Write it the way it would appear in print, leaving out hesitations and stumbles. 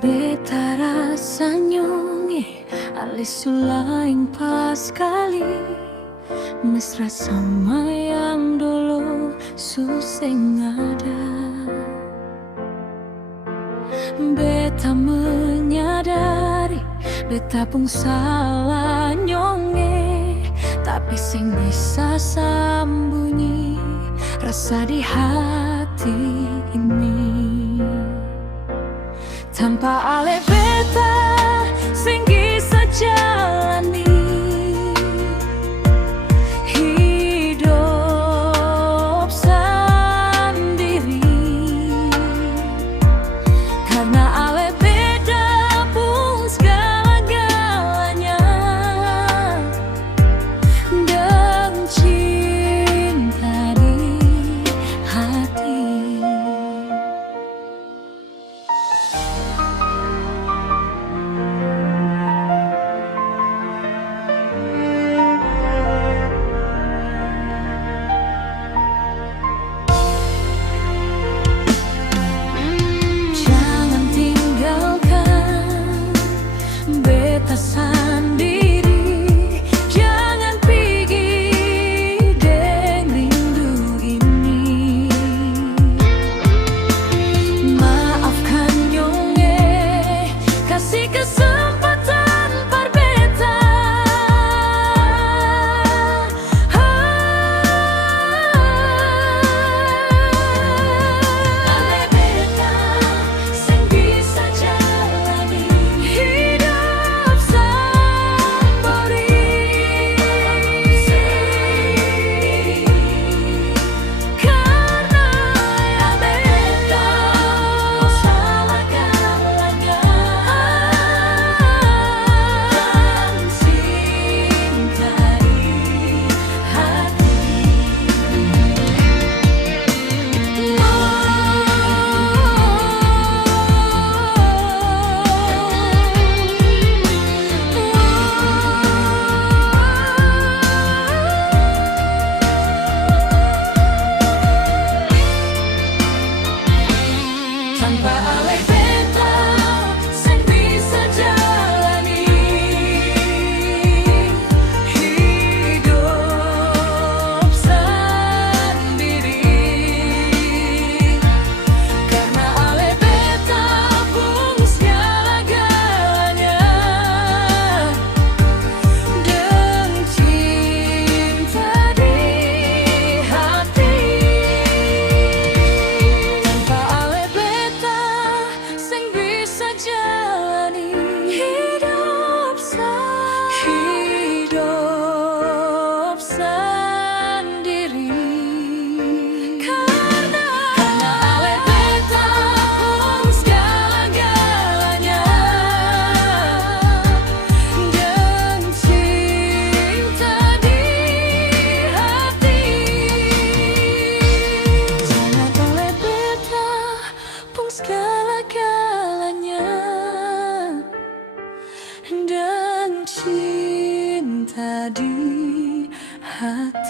Beta rasa nyonge alis lain pas kali mesra sama yang dulu suseng ada. Beta menyadari beta pun salah nyonge, tapi sing bisa sambunyi rasa di hati ini. Tanpa ale beta sing bisa jalani hidup sendiri, karena ale beda pun segala-galanya dan cinta di hati. Beta sendiri, jangan pergi deng rindu ini. Maafkan nyonge, kasih kesempatan par beta. Ale beta sing bisa jalani hidup tanpa ale beta sing bisa jalani hidup sendiri, karena ale beta pun segala-galanya dan cinta di hati. Tanpa ale beta sing bisa jalani hidup sendiri, karena ale beta pun segala-galanya dan cinta di hati. Jangan ale beta pun segala-galanya dan cinta di hati.